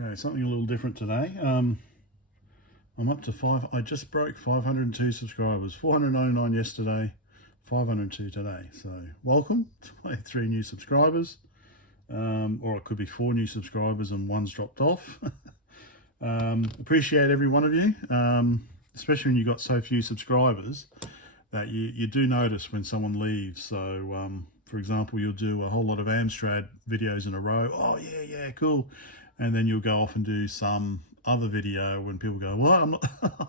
Okay, something a little different today. I'm up to I just broke 502 subscribers. 499 yesterday, 502 today. So welcome to my 3 new subscribers. Or it could be 4 new subscribers and one's dropped off. Appreciate every one of you, especially when you've got so few subscribers that you do notice when someone leaves. So for example, you'll do a whole lot of Amstrad videos in a row. Oh yeah, cool. And then you'll go off and do some other video when people go, what? I'm not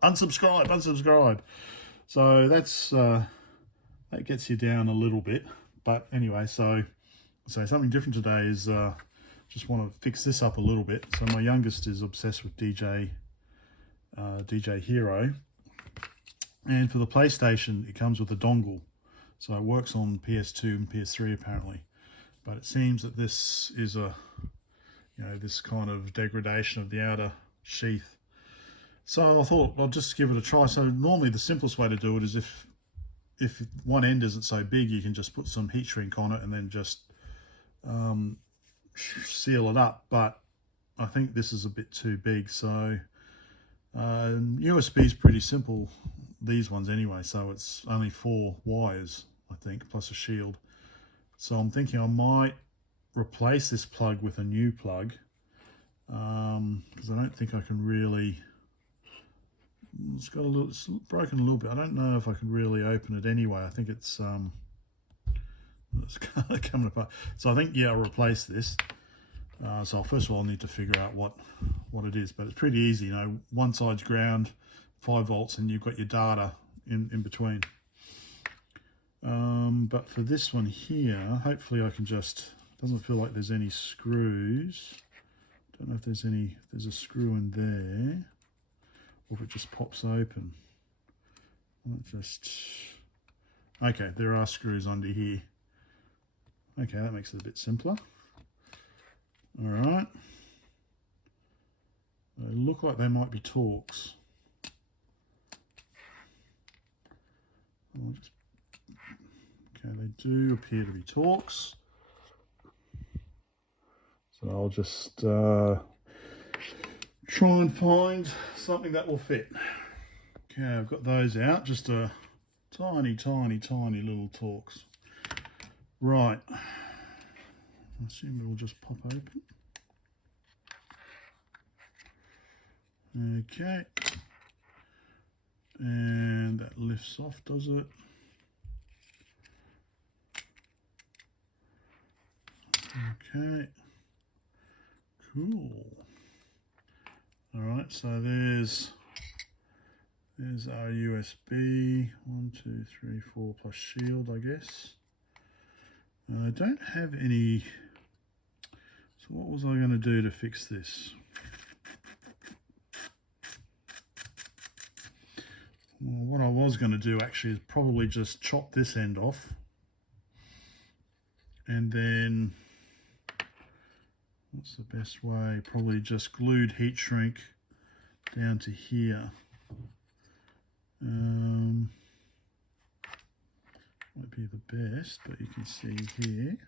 unsubscribe. So that's that gets you down a little bit. But anyway, so something different today is just want to fix this up a little bit. So my youngest is obsessed with DJ Hero, and for the PlayStation it comes with a dongle, so it works on PS2 and PS3 apparently. But it seems that this is a this kind of degradation of the outer sheath. So I thought I'll just give it a try. So normally the simplest way to do it is if one end isn't so big, you can just put some heat shrink on it and then just seal it up. But I think this is a bit too big. So USB is pretty simple, these ones anyway. So it's only 4 wires, I think, plus a shield. So I'm thinking I might replace this plug with a new plug, because I don't think I can really, it's broken a little bit. I don't know if I can really open it anyway. I think it's kind of coming apart. So I think, yeah, I'll replace this. So first of all, I'll need to figure out what it is, but it's pretty easy. One side's ground, 5 volts, and you've got your data in between. But for this one here, hopefully I can just, doesn't feel like there's any screws. Don't know if there's a screw in there, or if it just pops open. Okay, there are screws under here. Okay, that makes it a bit simpler. All right. They look like they might be Torx. Okay, they do appear to be Torx. So I'll just try and find something that will fit. Okay, I've got those out, just a tiny little Torx. Right, I assume it will just pop open. Okay, and that lifts off, does it? Okay, cool. All right, so there's our USB, 1, 2, 3, 4 plus shield, I guess. I don't have any, so what was I going to do to fix this? Well, what I was going to do actually is probably just chop this end off, and then what's the best way? Probably just glued heat shrink down to here. Might be the best, but you can see here.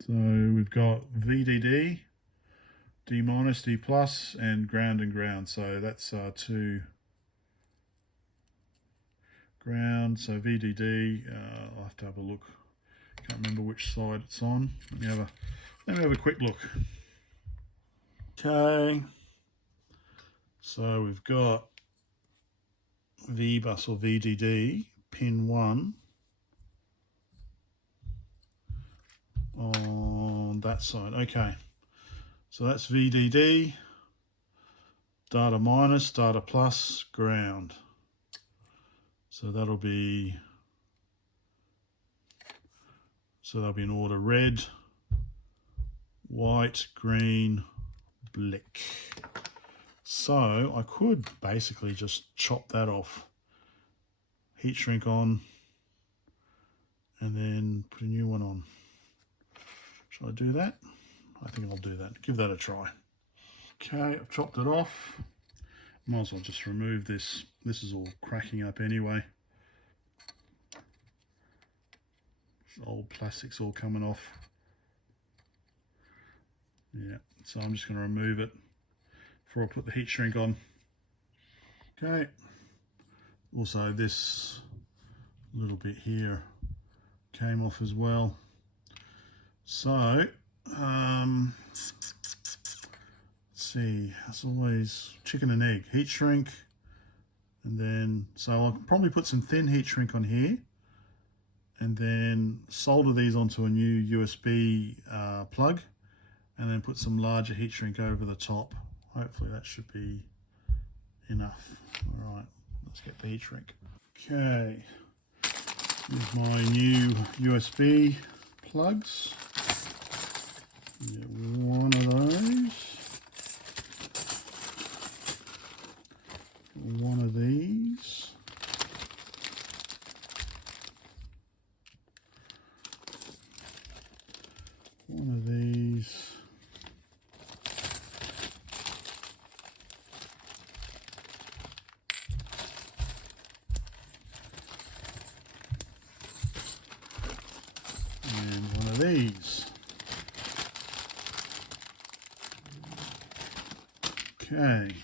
So we've got VDD, D minus, D plus, and ground. So that's 2 ground. So VDD, I'll have to have a look. Can't remember which side it's on. Let me have a quick look. Okay. So we've got V bus or VDD pin 1 on that side. Okay, so that's VDD, data minus, data plus, ground. So that'll be, there'll be an order: red, white, green, black. So I could basically just chop that off, heat shrink on, and then put a new one on. Shall I do that? I think I'll do that. Give that a try. Okay, I've chopped it off. Might as well just remove this. This is all cracking up anyway. This old plastic's all coming off. Yeah, so I'm just going to remove it before I put the heat shrink on. Okay, also this little bit here came off as well. So, let's see, it's always chicken and egg, heat shrink, and then, so I'll probably put some thin heat shrink on here, and then solder these onto a new USB plug, and then put some larger heat shrink over the top. Hopefully that should be enough. All right, let's get the heat shrink. Okay, here's my new USB plugs. Get one of those, one of these, one of these, and one of these. Okay,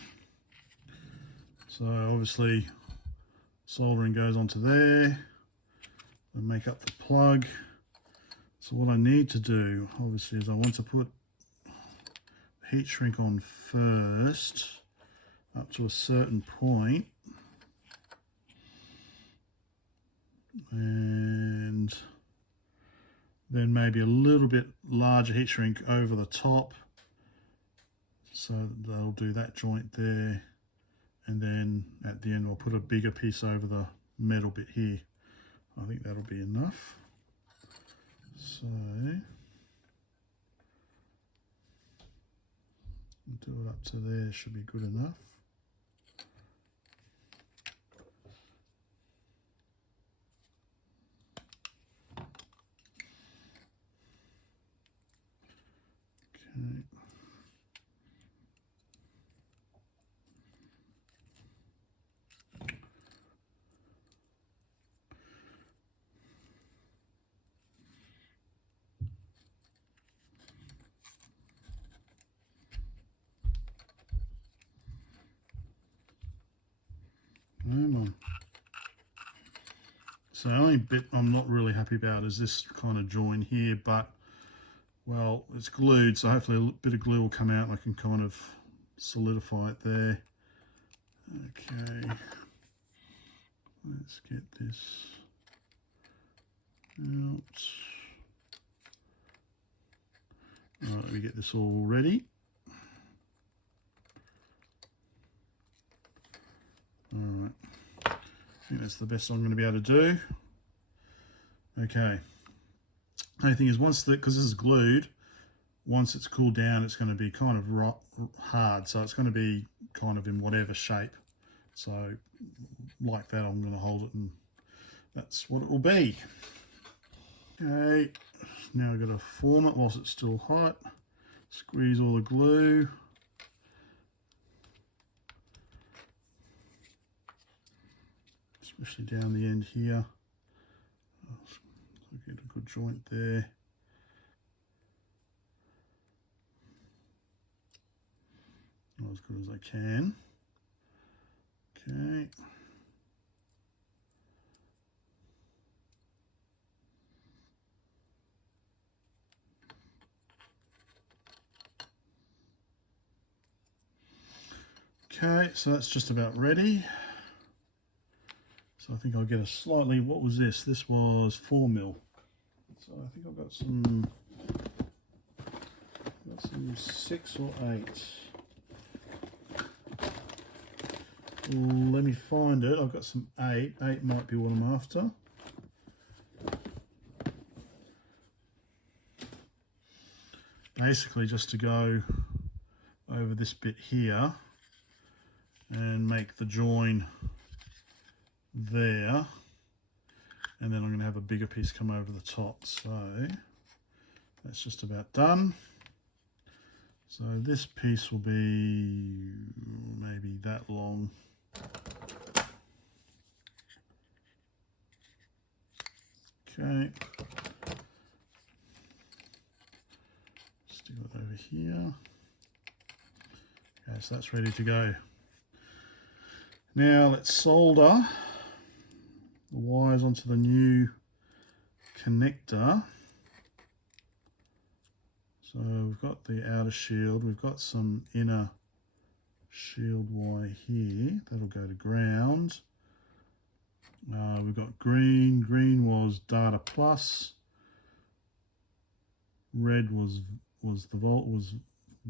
so obviously soldering goes onto there and make up the plug. So what I need to do obviously is I want to put heat shrink on first up to a certain point, and then maybe a little bit larger heat shrink over the top. So they'll do that joint there, and then at the end I'll put a bigger piece over the metal bit here. I think that'll be enough. So do it up to there, should be good enough. Okay. So the only bit I'm not really happy about is this kind of join here, but well, it's glued, so hopefully a bit of glue will come out and I can kind of solidify it there. Okay, let's get this out. All right, let me get this all ready. All right, I think that's the best I'm going to be able to do. Okay, only thing is once because this is glued, once it's cooled down, it's going to be kind of hard, so it's going to be kind of in whatever shape. So like that, I'm going to hold it, and that's what it will be. Okay, now I've got to form it whilst it's still hot. Squeeze all the glue. Especially down the end here. So get a good joint there. Not as good as I can. Okay. Okay, so that's just about ready. So I think I'll get a slightly, what was this? This was 4mm. So I think I've got some 6 or 8. Let me find it. I've got some 8. 8 might be what I'm after. Basically just to go over this bit here and make the join there, and then I'm going to have a bigger piece come over the top. So that's just about done. So this piece will be maybe that long. Okay. Stick it over here. Okay, so that's ready to go. Now let's solder the wires onto the new connector. So we've got the outer shield, we've got some inner shield wire here, that'll go to ground. We've got green, green was data plus, red was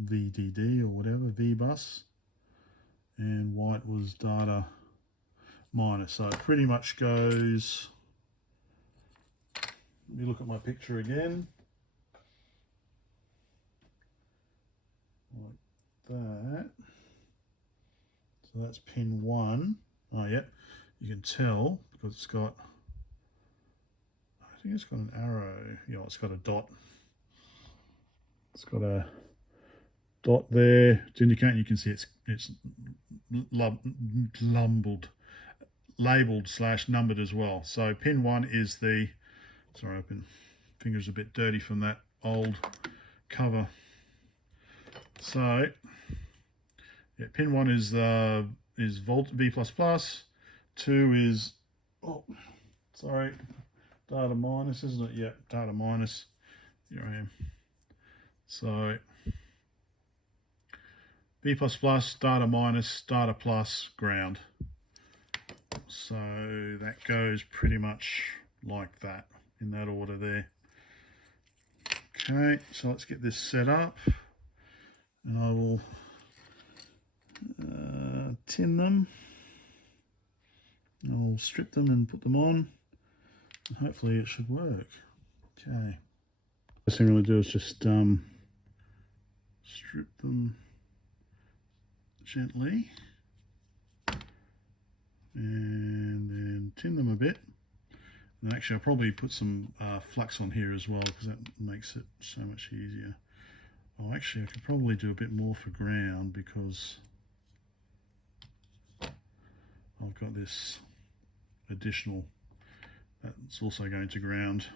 VDD or whatever, V bus, and white was data minus. So it pretty much goes, let me look at my picture again, like that. So that's pin 1. Oh yeah, you can tell because it's got, I think it's got an arrow, yeah, it's got a dot. It's got a dot there to indicate, you can see it's labeled / numbered as well. So pin 1 is the, sorry, my finger's a bit dirty from that old cover. So yeah, pin 1 is volt V++, 2 is, oh sorry, data minus, isn't it? Yep, data minus. Here I am. So V++, data minus, data plus, ground. So that goes pretty much like that, in that order there. Okay, so let's get this set up, and I will tin them. I'll strip them and put them on, and hopefully it should work. Okay. First thing I'm going to do is just strip them gently and then tin them a bit. And actually I'll probably put some flux on here as well, because that makes it so much easier. Oh, actually I could probably do a bit more for ground, because I've got this additional that's also going to ground.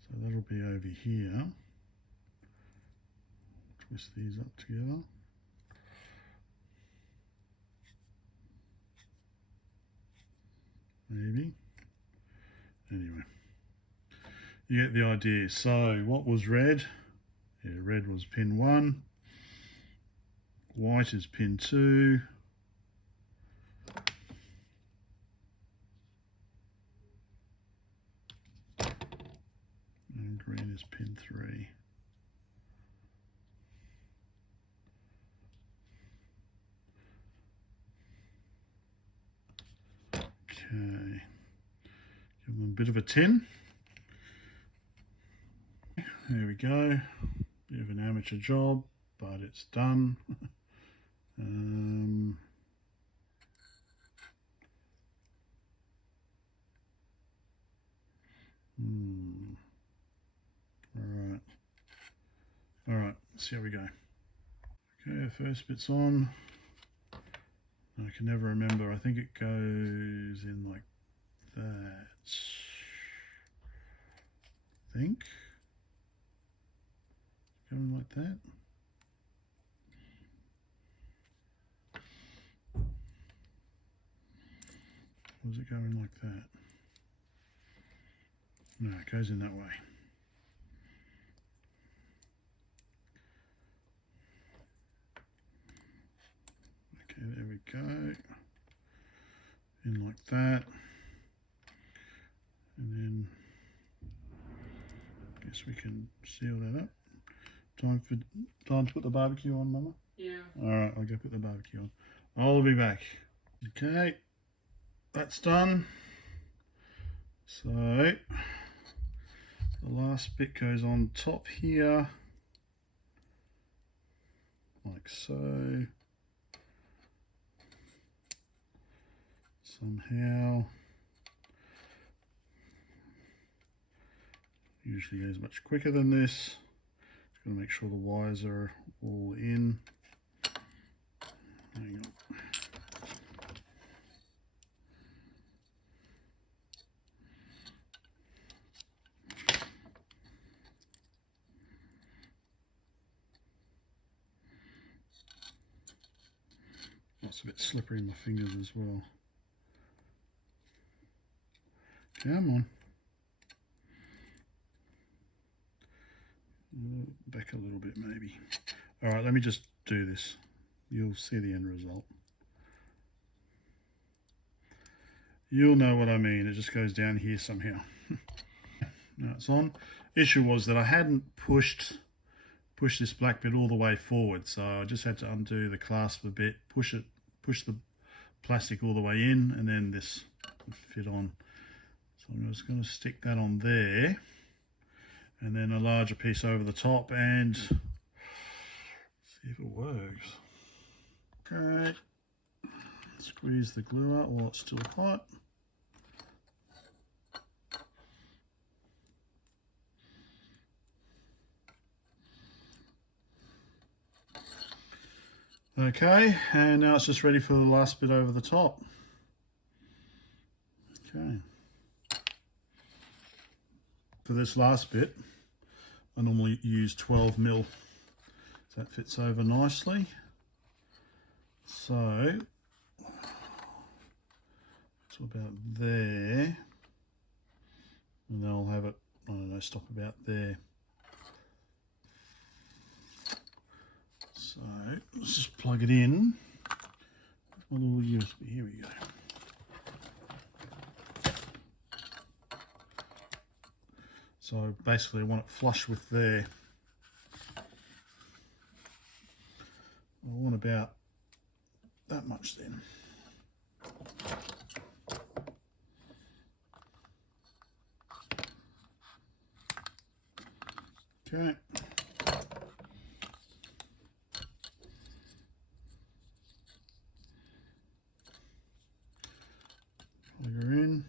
So that'll be over here. Twist these up together. Maybe. Anyway, you get the idea. So what was red? Yeah, red was pin 1. White is pin 2. And green is pin 3. Okay, give them a bit of a tin. There we go. Bit of an amateur job, but it's done. All right, let's see how we go. Okay, the first bit's on. I can never remember. I think it goes in like that. I think. Going like that. Or is it going like that? No, it goes in that way. Okay, there we go. In like that. And then I guess we can seal that up. Time to put the barbecue on, Mama? Yeah. Alright, I'll go put the barbecue on. I'll be back. Okay, that's done. So the last bit goes on top here, like so. Somehow. Usually goes much quicker than this. Just got to make sure the wires are all in. Hang on. It's a bit slippery in my fingers as well. Come on. Back a little bit maybe. All right, let me just do this. You'll see the end result. You'll know what I mean. It just goes down here somehow. Now it's on. Issue was that I hadn't pushed this black bit all the way forward, so I just had to undo the clasp a bit, push the plastic all the way in, and then this would fit on. So I'm just going to stick that on there, and then a larger piece over the top, and see if it works. Okay, squeeze the glue out while it's still hot. Okay, and now it's just ready for the last bit over the top. Okay. For this last bit, I normally use 12mm, so that fits over nicely. So, it's about there, and then I'll have it, I don't know, stop about there. So let's just plug it in. My little USB, here we go. So basically I want it flush with there. I want about that much then. Okay. Plug her in.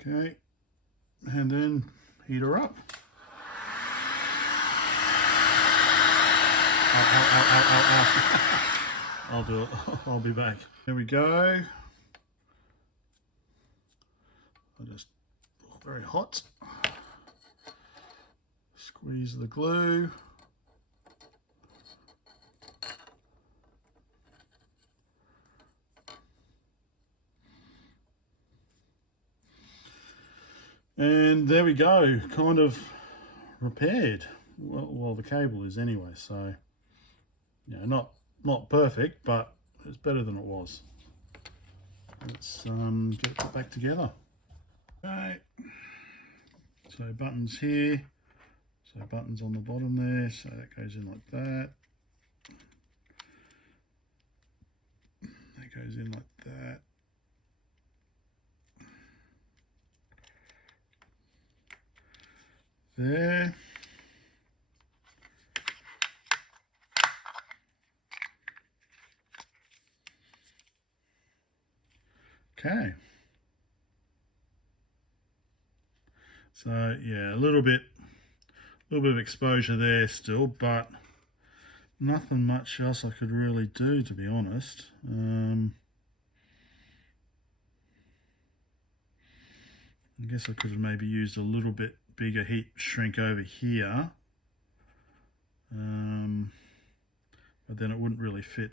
Okay, and then heat her up. I'll do it. I'll be back. There we go. Very hot. Squeeze the glue. And there we go, kind of repaired. Well, the cable is anyway, so you know, not perfect, but it's better than it was. Let's get it back together. Okay, so buttons here, so buttons on the bottom there, so that goes in like that. That goes in like that. There. Okay. So yeah, a little bit of exposure there still, but nothing much else I could really do, to be honest. I guess I could have maybe used a little bit bigger heat shrink over here, but then it wouldn't really fit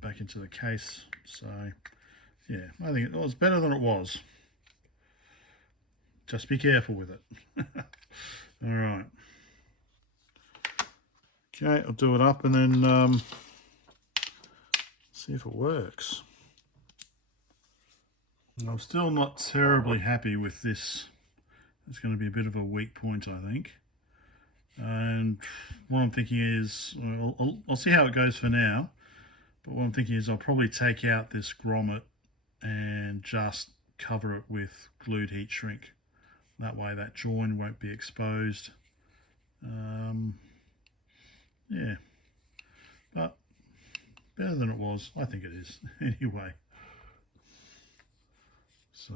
back into the case. So yeah, I think it was better than it was. Just be careful with it. All right. Okay, I'll do it up and then see if it works. I'm still not terribly happy with this. It's going to be a bit of a weak point, I think. And what I'm thinking is, well, I'll see how it goes for now. But what I'm thinking is I'll probably take out this grommet and just cover it with glued heat shrink. That way that join won't be exposed. Yeah, but better than it was. I think it is anyway. So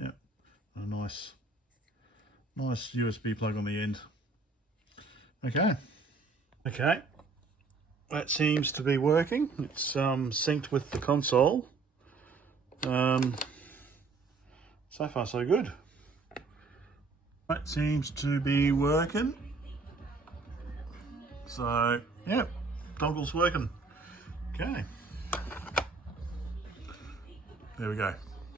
yeah, a nice USB plug on the end. Okay, that seems to be working. It's synced with the console. So far so good. That seems to be working. So, yeah, dongle's working. Okay. There we go.